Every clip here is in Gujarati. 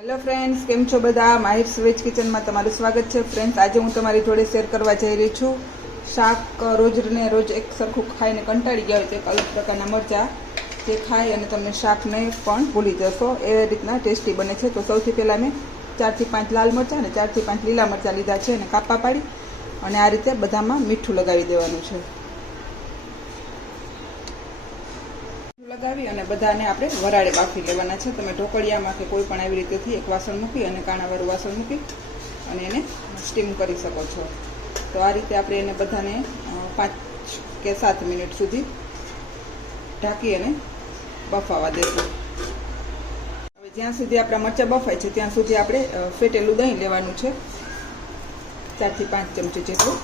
હેલો ફ્રેન્ડ્સ, કેમ છો બધા? માહિર્સ વેજ કિચનમાં તમારું સ્વાગત છે. ફ્રેન્ડ્સ, આજે હું તમારી જોડે શેર કરવા જઈ રહી છું શાક. રોજને રોજ એક સરખું ખાઈને કંટાળી ગયા હોય તો એક અલગ પ્રકારના મરચાં જે ખાય અને તમને શાકને પણ ભૂલી જશો એ રીતના ટેસ્ટી બને છે. તો સૌથી પહેલાં મેં 4 થી 5 લાલ મરચાં અને 4 થી 5 લીલા મરચાં લીધા છે અને કાપા પાડી અને આ રીતે બધામાં મીઠું લગાવી દેવાનું છે. લગાવી અને બધાને આપણે વરાળે બાફી લેવાના છે. તમે ઢોકળિયામાં કે કોઈ પણ આવી રીતેથી એક વાસણ મૂકી અને કાણાવાળું વાસણ મૂકી અને એને સ્ટીમ કરી શકો છો. તો આ રીતે આપણે એને બધાને 5 કે 7 મિનિટ સુધી ઢાંકી અને બફાવા દેશું. હવે જ્યાં સુધી આપણા મરચાં બફાય છે ત્યાં સુધી આપણે ફેટેલું દહીં લેવાનું છે, 4 થી 5 ચમચી જેટલું.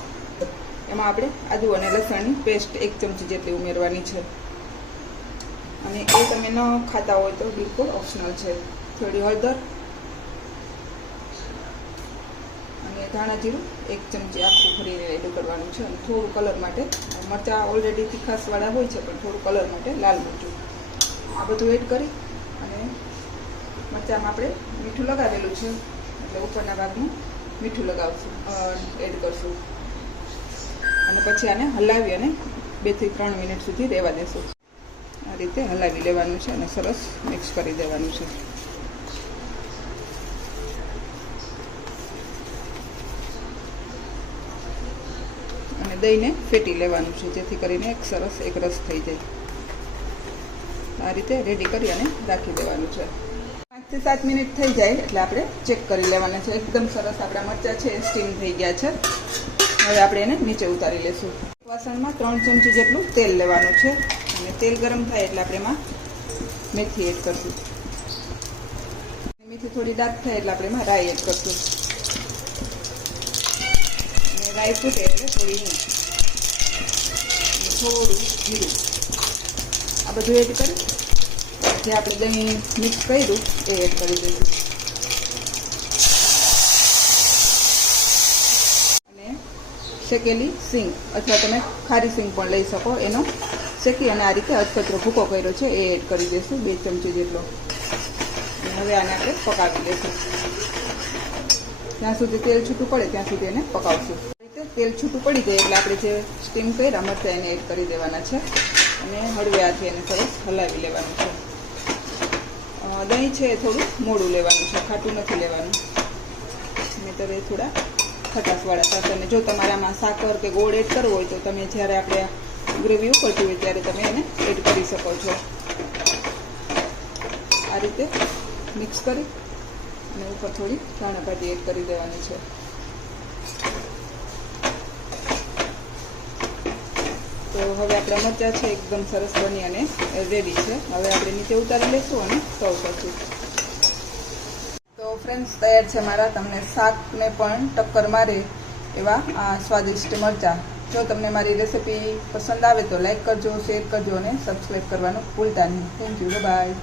એમાં આપણે આદુ અને લસણની પેસ્ટ 1 ચમચી જેટલી ઉમેરવાની છે અને એ તમે ન ખાતા હોય તો બિલકુલ ઓપ્શનલ છે. થોડી હળદર અને ધાણા જીરું 1 ચમચી આખું ભરીને રેડી કરવાનું છે અને થોડું કલર માટે મરચાં ઓલરેડી તીખાસવાળા હોય છે પણ થોડું કલર માટે લાલ મરચું આ બધું એડ કરી અને મરચાંમાં આપણે મીઠું લગાવેલું છે એટલે ઉપરના ભાગમાં મીઠું લગાવશું, એડ કરશું અને પછી આને હલાવી અને 2 થી 3 મિનિટ સુધી રહેવા દેશું. આ રીતે હલાવી લેવાનું છે અને સરસ મિક્સ કરી દેવાનું છે. અને દહીંને ફેટી લેવાનું છે જેથી કરીને એક સરસ એક રસ થઈ જાય. આ રીતે રેડી કરી અને રાખી દેવાનું છે. 5 થી 7 મિનિટ થઈ જાય એટલે આપણે ચેક કરી લેવાના છે. એકદમ સરસ આપણા મરચાં છે સ્ટીમ થઈ ગયા છે. હવે આપણે એને નીચે ઉતારી લેશું. વાસણમાં 3 ચમચી જેટલું તેલ લેવાનું છે અને તેલ ગરમ થાય એટલે આપણે એમાં મેથી એડ કરશું. મેથી થોડી ડાર્ક થાય એટલે આપણે એમાં રાઈ એડ કરશું અને રાઈ ફૂટે એટલે થોડી હિંગ અને થોડું જીરું આ બધું એડ કરી જે આપણે દહીં મિક્સ કર્યું એ એડ કરી દઈશું અને શેકેલી સિંગ અથવા તમે ખારી સિંગ પણ લઈ શકો, એનો શેકી અને આ રીતે અધકચરો ભૂકો કર્યો છે એ એડ કરી દઈશું 2 ચમચી જેટલો. અને હવે આને આપણે પકાવી લઈશું. જ્યાં સુધી તેલ છૂટું પડે ત્યાં સુધી એને પકાવશું. આ રીતે તેલ છૂટું પડી જાય એટલે આપણે જે સ્ટીમ કર્યા મરચાં એને એડ કરી દેવાના છે અને હળવે હાથે એને સરસ હલાવી લેવાનું છે. દહીં છે એ થોડું મોડું લેવાનું છે, ખાટું નથી લેવાનું. નહીંતર એ થોડા ખટાશવાળા થશે અને જો તમારે આમાં સાકર કે ગોળ એડ કરવો હોય તો તમે જ્યારે આપણે ગ્રેવી ઉકળતી હોય ત્યારે તમે એને એડ કરી શકો છો. આ રીતે મિક્સ કરી અને ઉપર થોડી ધાણા ભાજી એડ કરી દેવાની છે. તો હવે આપણા મરચાં છે એકદમ સરસ બની અને રેડી છે. હવે આપણે નીચે ઉતારી લઈશું અને સર્વ કરશું. તો ફ્રેન્ડ્સ, તૈયાર છે મારા તમને શાકને પણ ટક્કર મારે એવા આ સ્વાદિષ્ટ મરચાં. જો તમને મારી રેસિપી પસંદ આવે તો લાઈક કરજો, શેર કરજો અને સબસ્ક્રાઈબ કરવાનું ભૂલતા નહીં. Thank you, by.